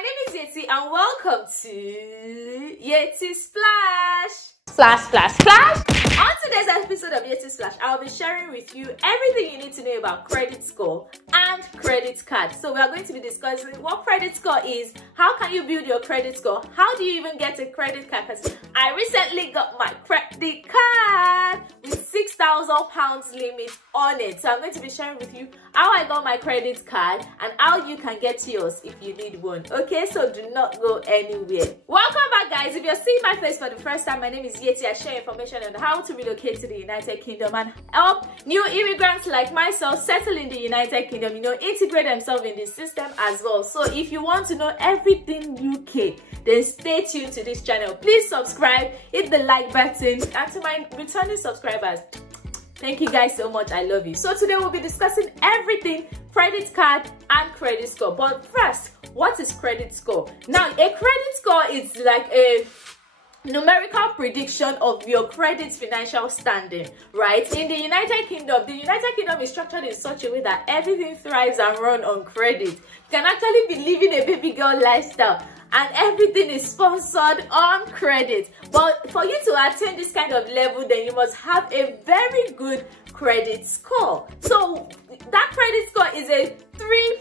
my name is Yeti and welcome to Yettysplash. Splash, splash, splash! On today's episode of Yettysplash, I'll be sharing with you everything you need to know about credit score and credit card. So we are going to be discussing what credit score is, how can you build your credit score, how do you even get a credit card, because I recently got my credit card with £6,000 limit on it. So I'm going to be sharing with you how I got my credit card and how you can get yours if you need one. Okay, so do not go anywhere. Welcome back, guys. If you're seeing my face for the first time, my name is Yeti. I share information on how to relocate to the United Kingdom and help new immigrants like myself settle in the United Kingdom, integrate themselves in the system as well. So if you want to know everything UK, then stay tuned to this channel. Please subscribe, hit the like button, and to my returning subscribers, thank you guys so much. I love you. So today we'll be discussing everything credit card and credit score. But first, what is credit score? Now, a credit score is like a numerical prediction of your credit financial standing, right? In the United Kingdom is structured in such a way that everything thrives and runs on credit. You can actually be living a baby girl lifestyle and everything is sponsored on credit. But for you to attain this kind of level, then you must have a very good credit score. So that credit score is a three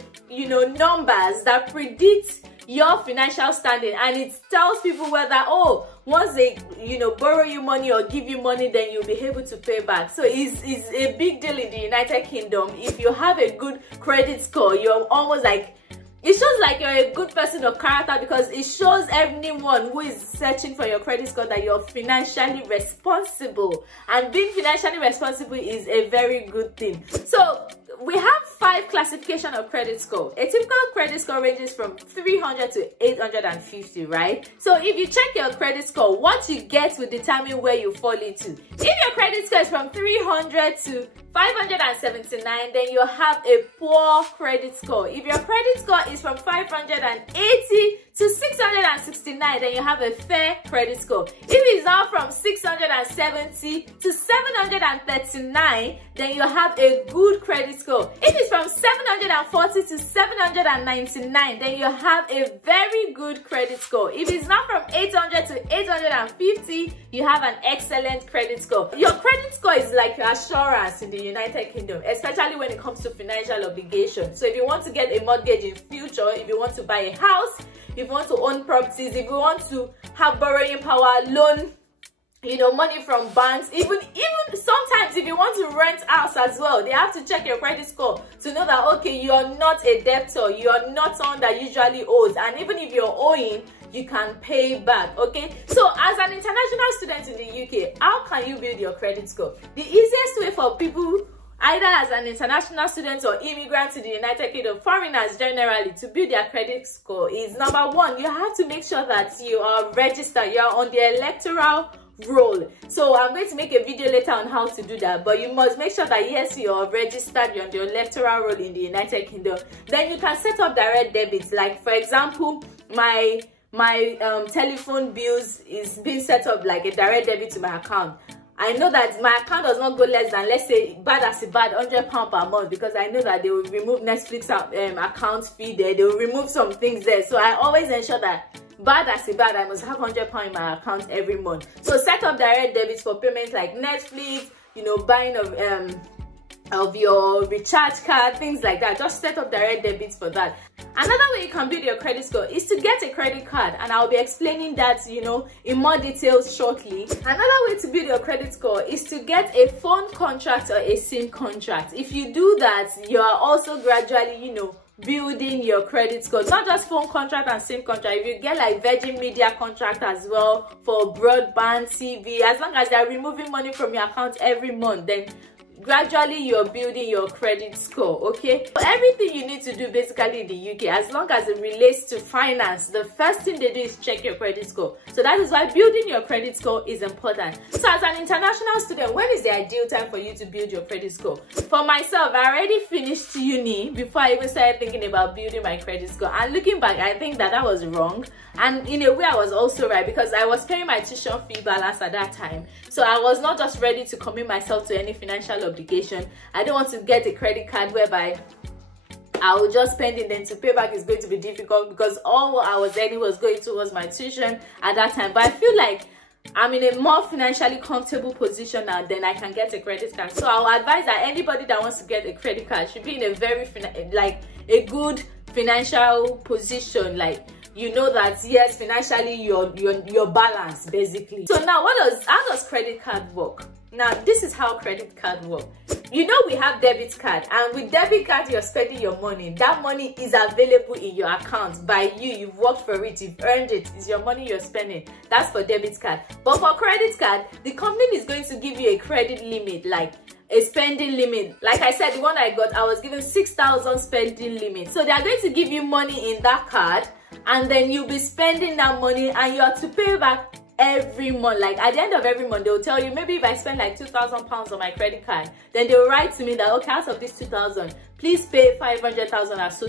numbers that predict your financial standing, and it tells people whether once they borrow you money or give you money, then you'll be able to pay back. So it's a big deal in the United Kingdom. If you have a good credit score, you're almost like, it shows like you're a good person of character, because it shows anyone who is searching for your credit score that you're financially responsible, and being financially responsible is a very good thing. So we have 5 classifications of credit score. A typical credit score ranges from 300 to 850, right? So if you check your credit score, what you get will determine where you fall into. If your credit score is from 300 to 579, then you have a poor credit score. If your credit score is from 580 to 669, then you have a fair credit score. If it's now from 670 to 739, then you have a good credit score. If it's from 740 to 799, then you have a very good credit score. If it's now from 800 to 850, you have an excellent credit score. Your credit score is like your assurance in the United Kingdom, especially when it comes to financial obligations. So if you want to get a mortgage in future, if you want to buy a house, if you want to own properties, if you want to have borrowing power, loan money from banks, even sometimes if you want to rent house as well, they have to check your credit score to know that, okay, you are not a debtor, you are not someone that usually owes, and even if you're owing, you can pay back. Okay, so as an international student in the UK, how can you build your credit score? The easiest way for people, either as an international student or immigrant to the United Kingdom, foreigners generally, to build their credit score is, number one, you have to make sure that you are registered, you are on the electoral roll. So I'm going to make a video later on how to do that, but you must make sure that yes, you're registered, you're on the electoral roll in the United Kingdom. Then you can set up direct debits. Like for example, my telephone bills is being set up like a direct debit to my account. I know that my account does not go less than, let's say, bad as a bad, £100 per month, because I know that they will remove Netflix account fee there, they will remove some things there. So I always ensure that bad as a bad, I must have £100 in my account every month. So set up direct debits for payments like Netflix, buying of your recharge card, things like that. Just set up direct debits for that. Another way you can build your credit score is to get a credit card, and I'll be explaining that in more details shortly. Another way to build your credit score is to get a phone contract or a SIM contract. If you do that, you are also gradually building your credit score. Not just phone contract and SIM contract. If you get like Virgin Media contract as well for broadband, TV, as long as they're removing money from your account every month, then gradually you're building your credit score. Okay, so everything you need to do basically in the UK, as long as it relates to finance, the first thing they do is check your credit score. So that is why building your credit score is important. So as an international student, when is the ideal time for you to build your credit score? For myself, I already finished uni before I even started thinking about building my credit score, and looking back, I think that was wrong, and in a way I was also right, because I was paying my tuition fee balance at that time. So I was not just ready to commit myself to any financial obligation. I don't want to get a credit card whereby I will just spend it, then to pay back is going to be difficult because all what I was earning was going towards my tuition at that time. But I feel like I'm in a more financially comfortable position now, then I can get a credit card. So I will advise that anybody that wants to get a credit card should be in a very a good financial position, like you know that yes, financially you're balanced basically. So now how does credit card work? Now this is how credit card work. You know, we have debit card, and with debit card you're spending your money. That money is available in your account by you've worked for it, you've earned it, it's your money you're spending. That's for debit card. But for credit card, the company is going to give you a credit limit, like a spending limit. Like I said, the one I got, I was given 6,000 spending limit. So they are going to give you money in that card, and then you'll be spending that money, and you have to pay back every month. Like at the end of every month, they'll tell you, maybe if I spend like £2,000 on my credit card, then they'll write to me that, okay, out of this 2,000, please pay 500,000 at so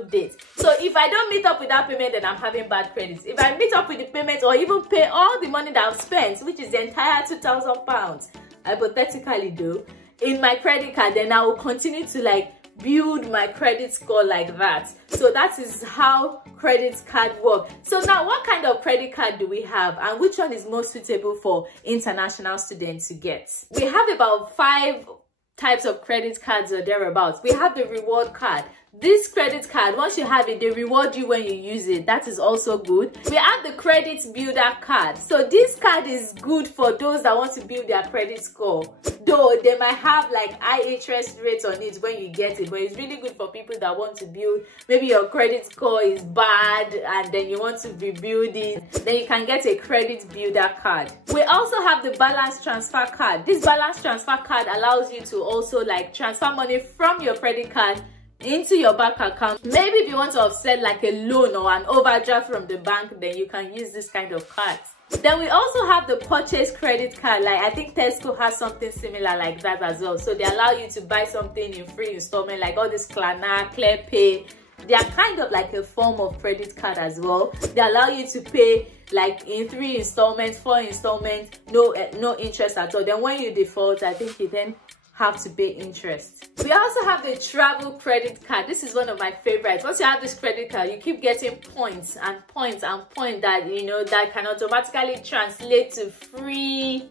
date. So if I don't meet up with that payment, then I'm having bad credit. If I meet up with the payment or even pay all the money that I've spent, which is the entire £2,000, hypothetically though, in my credit card, then I will continue to like build my credit score like that. So that is how credit card work. So now, what kind of credit card do we have, and which one is most suitable for international students to get? We have about 5 types of credit cards or thereabouts. We have the reward card. This credit card, once you have it, they reward you when you use it. That is also good. We have the credit builder card. So this card is good for those that want to build their credit score, though they might have like high interest rates on it when you get it, but it's really good for people that want to build, maybe your credit score is bad and then you want to rebuild it, then you can get a credit builder card. We also have the balance transfer card. This balance transfer card allows you to also like transfer money from your credit card into your bank account. Maybe if you want to offset like a loan or an overdraft from the bank, then you can use this kind of cards. Then we also have the purchase credit card. Like I think Tesco has something similar like that as well. So they allow you to buy something in free installment, like all this Klarna, ClearPay. They are kind of like a form of credit card as well. They allow you to pay like in 3 installments, 4 installments, no interest at all. Then when you default, I think you then have to pay interest. We also have the travel credit card. This is one of my favorites. Once you have this credit card, you keep getting points and points and points that, you know, that can automatically translate to free,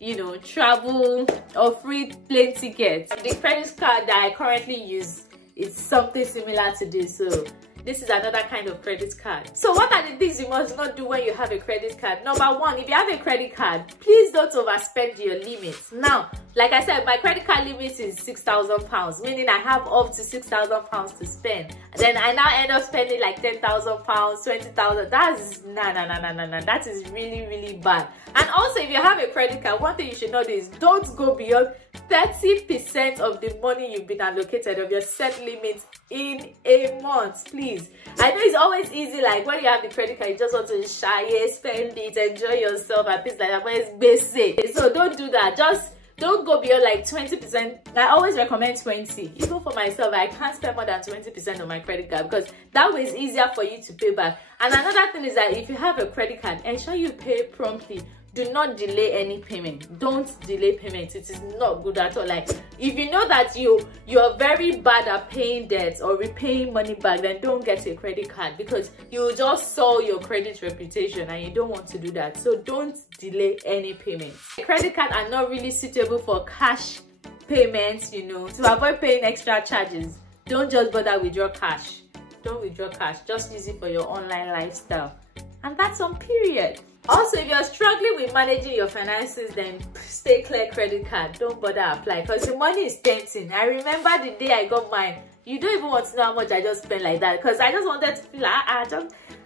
you know, travel or free plane tickets. The credit card that I currently use is something similar to this. So this is another kind of credit card. So what are the things you must not do when you have a credit card? Number 1, if you have a credit card, please don't overspend your limits. Now, like I said, my credit card limit is £6,000, meaning I have up to £6,000 to spend. Then I now end up spending like £10,000, 20,000. That's no. That is really bad. And also, if you have a credit card, one thing you should know is don't go beyond 30% of the money you've been allocated of your set limit in a month, please. I know it's always easy, like when you have the credit card, you just want to shy, spend it, enjoy yourself and things like that, but it's basic. So don't do that. Just don't go beyond like 20%. I always recommend 20. Even for myself, I can't spend more than 20% on my credit card because that way it's easier for you to pay back. And another thing is that if you have a credit card, ensure you pay promptly. Do not delay any payment. Don't delay payment. It is not good at all. Like if you know that you're very bad at paying debts or repaying money back, then don't get a credit card because you just saw your credit reputation and you don't want to do that. So don't delay any payments. Credit cards are not really suitable for cash payments, you know, to avoid paying extra charges. Don't just bother withdraw cash. Don't withdraw cash. Just use it for your online lifestyle. And that's on period. Also, if you're struggling with managing your finances, then stay clear credit card. Don't bother apply because the money is tempting. I remember the day I got mine. You don't even want to know how much I just spent like that because I just wanted to feel like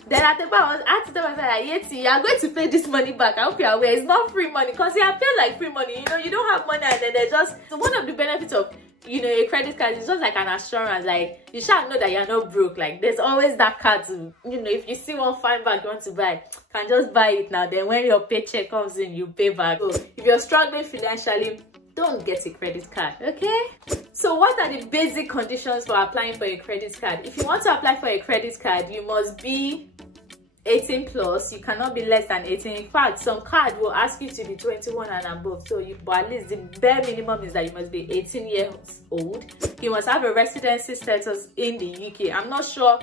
then at the bar I was asked them, I was like, Yeti, you are going to pay this money back. I hope you are aware it's not free money because I feel like free money. You know, you don't have money and then they're just. So one of the benefits of, you know, a credit card is just like an assurance. Like you shall know that you're not broke. Like there's always that card to, you know, if you see one fine bag you want to buy, can just buy it now. Then when your paycheck comes in, you pay back. So if you're struggling financially, don't get a credit card, okay? So what are the basic conditions for applying for a credit card? If you want to apply for a credit card, you must be 18 plus. You cannot be less than 18. In fact, some card will ask you to be 21 and above. So but at least the bare minimum is that you must be 18 years old. You must have a residency status in the UK. I'm not sure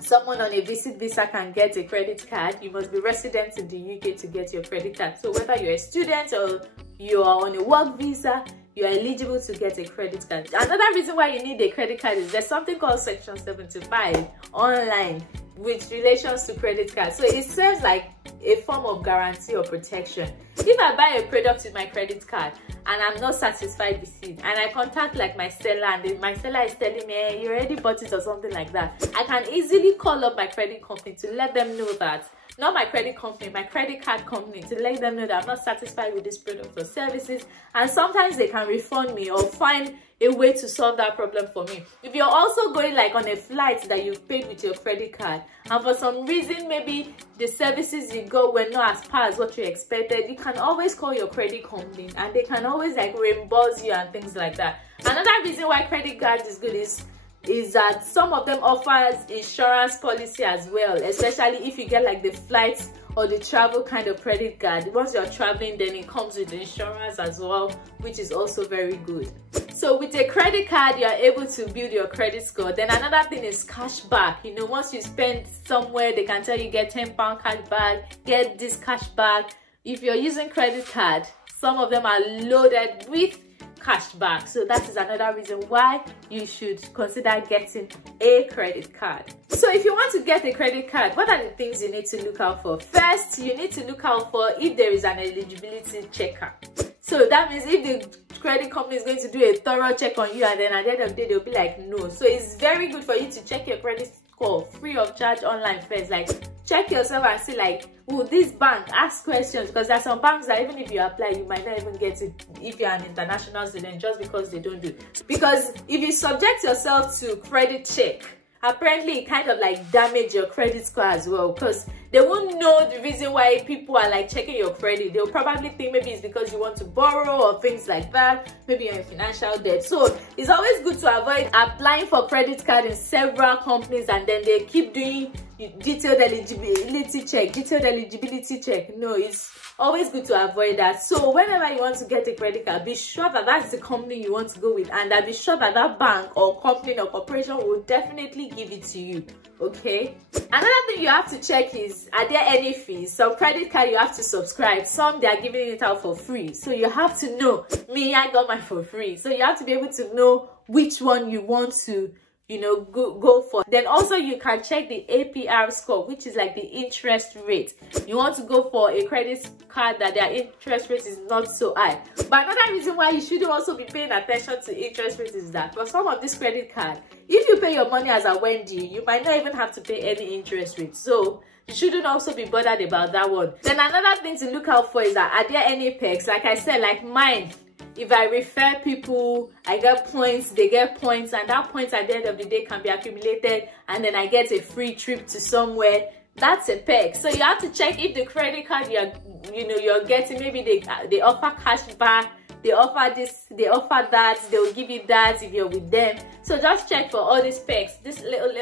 someone on a visit visa can get a credit card. You must be resident in the UK to get your credit card. So whether you're a student or you are on a work visa, you are eligible to get a credit card. Another reason why you need a credit card is there's something called Section 75 online with relations to credit cards. So it serves like a form of guarantee or protection. If I buy a product with my credit card and I'm not satisfied with it, and I contact like my seller, and my seller is telling me, hey, you already bought it or something like that, I can easily call up my credit company to let them know that, not my credit company, my credit card company, to let them know that I'm not satisfied with this product or services, and sometimes they can refund me or find a way to solve that problem for me. If you're also going like on a flight that you've paid with your credit card, and for some reason maybe the services you got were not as par as what you expected, you can always call your credit company and they can always like reimburse you and things like that. Another reason why credit card is good is that some of them offers insurance policy as well, especially if you get like the flights or the travel kind of credit card. Once you're traveling, then it comes with insurance as well, which is also very good. So with a credit card, you are able to build your credit score. Then another thing is cash back. You know, once you spend somewhere, they can tell you get £10 cash back, get this cash back. If you're using credit card, some of them are loaded with cash back. So that is another reason why you should consider getting a credit card. So if you want to get a credit card, what are the things you need to look out for? First, you need to look out for if there is an eligibility checker. So that means if the credit company is going to do a thorough check on you, and then at the end of the day they'll be like no. So it's very good for you to check your credit score free of charge online first. Like check yourself and see like, will this bank ask questions? Because there are some banks that even if you apply, you might not even get it if you're an international student, just because they don't do it. Because if you subject yourself to credit check, apparently it kind of like damage your credit score as well, because they won't know the reason why people are like checking your credit. They'll probably think maybe it's because you want to borrow or things like that. Maybe you're in financial debt. So it's always good to avoid applying for credit card in several companies and then they keep doing detailed eligibility check. No, it's always good to avoid that. So whenever you want to get a credit card, be sure that that's the company you want to go with, and be sure that that bank or company or corporation will definitely give it to you. Okay, another thing you have to check is, are there any fees? Some credit card you have to subscribe, some they are giving it out for free. So you have to know. Me, I got mine for free, so you have to be able to know which one you want to, you know, go for. Then also you can check the APR score, which is like the interest rate. You want to go for a credit card that their interest rate is not so high. But another reason why you should also be paying attention to interest rate is that for some of this credit card, if you pay your money as a Wendy, you might not even have to pay any interest rate. So you shouldn't also be bothered about that one. Then another thing to look out for is that, are there any perks? Like I said, like mine, if I refer people, I get points, they get points, and that points at the end of the day can be accumulated, and then I get a free trip to somewhere. That's a perk. So you have to check if the credit card you're getting, maybe they offer cash back, they offer this, they offer that, they'll give you that if you're with them. So just check for all these perks, this little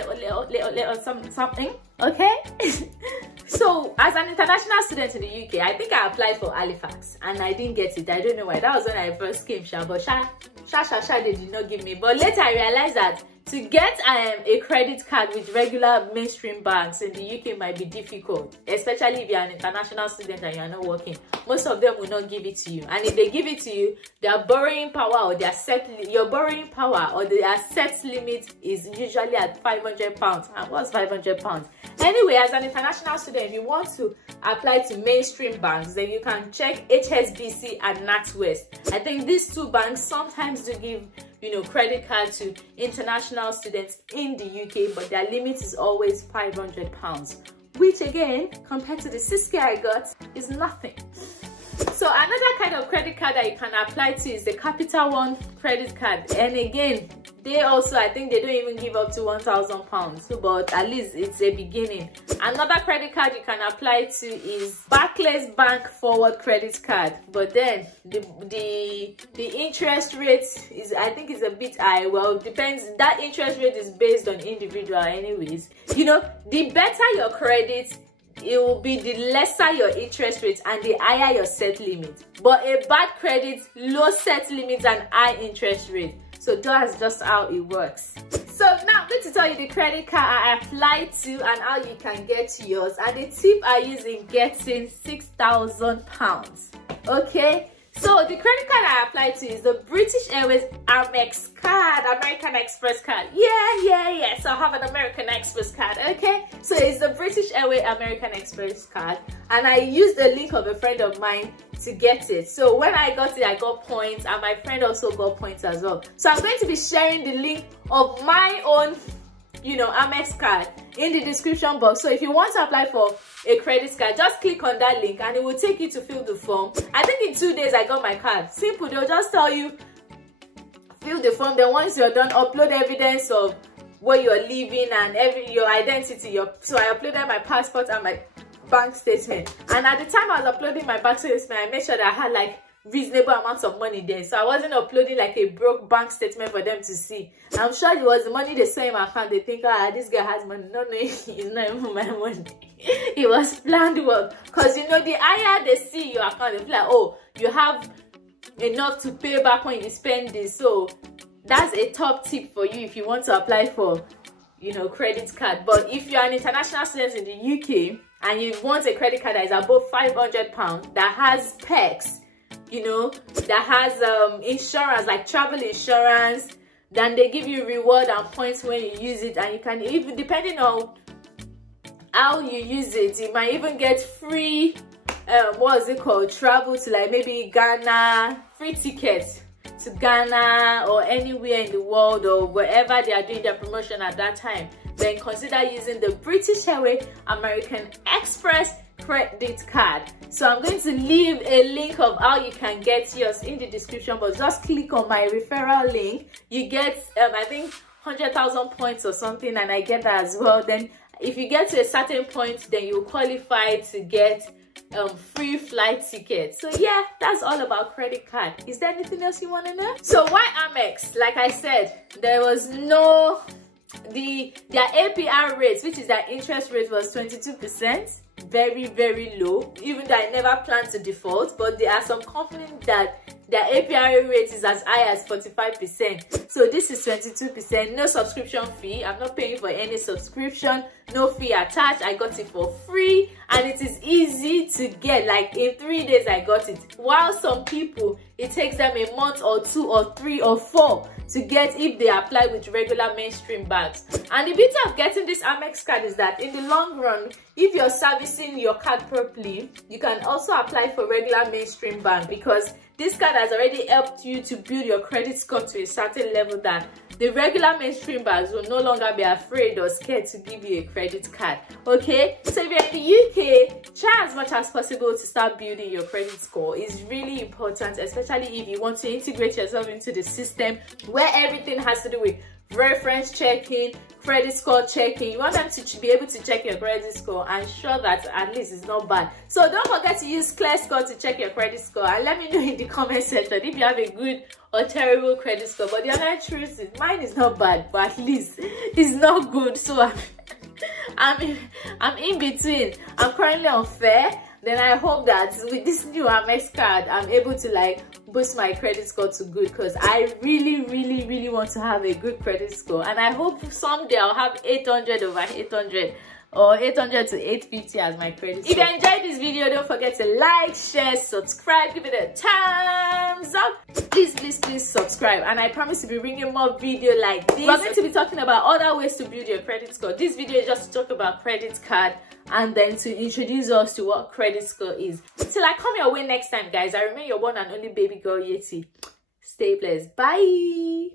something, okay? So as an international student in the UK, I think I applied for Halifax and I didn't get it. I don't know why. That was when I first came, but they did not give me. But later I realized that to get a credit card with regular mainstream banks in the UK might be difficult, especially if you're an international student and you're not working. Most of them will not give it to you, and if they give it to you, their borrowing power or their your borrowing power or their set limit is usually at £500. And what's £500? Anyway, as an international student, if you want to apply to mainstream banks, then you can check HSBC and NatWest. I think these two banks sometimes do give, you know, credit card to international students in the UK, but their limit is always £500, which again, compared to the 6K I got, is nothing. So another kind of credit card that you can apply to is the Capital One credit card, and again, they also, I think they don't even give up to £1,000, but at least it's a beginning. Another credit card you can apply to is Barclays Bank Forward Credit Card, but then the interest rate is, I think, is a bit high. Well, it depends. That interest rate is based on individual anyways. You know, the better your credit, it will be the lesser your interest rate and the higher your set limit. But a bad credit, low set limit and high interest rate. So that's just how it works. So now I'm going to tell you the credit card I applied to and how you can get yours, and the tip I use in getting £6,000. Okay, so the credit card I applied to is the British Airways Amex card, American Express card. Yeah. So I have an American Express card. Okay, so it's the British Airways American Express card, and I used the link of a friend of mine to get it. So when I got it, I got points, and my friend also got points as well. So I'm going to be sharing the link of my own, you know, Amex card in the description box. So if you want to apply for a credit card, just click on that link and it will take you to fill the form. I think in 2 days I got my card. Simple. They'll just tell you fill the form, then once you're done, upload evidence of where you're living and your identity. So I uploaded my passport and my bank statement, and at the time I was uploading my bank statement, I made sure that I had like reasonable amounts of money there, so I wasn't uploading like a broke bank statement for them to see. I'm sure it was the money they saw in my account. They think, ah, this guy has money. No, it's not even my money. It was planned work, because you know, the higher they see your account, they'll be like, oh, you have enough to pay back when you spend this. So that's a top tip for you if you want to apply for, you know, credit card. But if you're an international student in the UK and you want a credit card that is above £500, that has perks, you know, that has insurance like travel insurance, then they give you reward and points when you use it, and you can even, depending on how you use it, you might even get free what is it called, travel to like maybe Ghana, free tickets to Ghana or anywhere in the world, or wherever they are doing their promotion at that time. Then consider using the British Airways American Express credit card. So I'm going to leave a link of how you can get yours in the description box. Just click on my referral link. You get I think 100,000 points or something, and I get that as well. Then if you get to a certain point, then you qualify to get free flight tickets. So yeah, that's all about credit card. Is there anything else you want to know? So why Amex? Like I said, there was no, their APR rates, which is their interest rate, was 22%. Very low, even though I never planned to default. But there are some companies that their APR rate is as high as 45%. So this is 22%, no subscription fee. I'm not paying for any subscription, no fee attached. I got it for free, and it is easy to get. Like in 3 days I got it, while some people it takes them a month or 2 or 3 or 4 to get if they apply with regular mainstream banks. And the beauty of getting this Amex card is that in the long run, if you're servicing your card properly, you can also apply for regular mainstream bank, because this card has already helped you to build your credit score to a certain level that the regular mainstream banks will no longer be afraid or scared to give you a credit card. Okay, so if you're in the UK, try as much as possible to start building your credit score. It's really important, especially if you want to integrate yourself into the system where everything has to do with reference checking, credit score checking. You want them to be able to check your credit score and ensure that at least it's not bad. So don't forget to use Clear Score to check your credit score, and let me know in the comment section if you have a good or terrible credit score. But the other truth is, mine is not bad, but at least it's not good. So I'm in between. I'm currently on fair. Then I hope that with this new Amex card, I'm able to like boost my credit score to good, because I really want to have a good credit score, and I hope someday I'll have 800 over 800 or 800 to 850 as my credit score. If you enjoyed this video, don't forget to like, share, subscribe, give it a thumbs up. Please subscribe, and I promise to be bringing more video like this. We're going to be talking about other ways to build your credit score. This video is just to talk about credit card and then to introduce us to what credit score is. Till I come your way next time, guys, I remain your one and only baby girl Yeti. Stay blessed. Bye.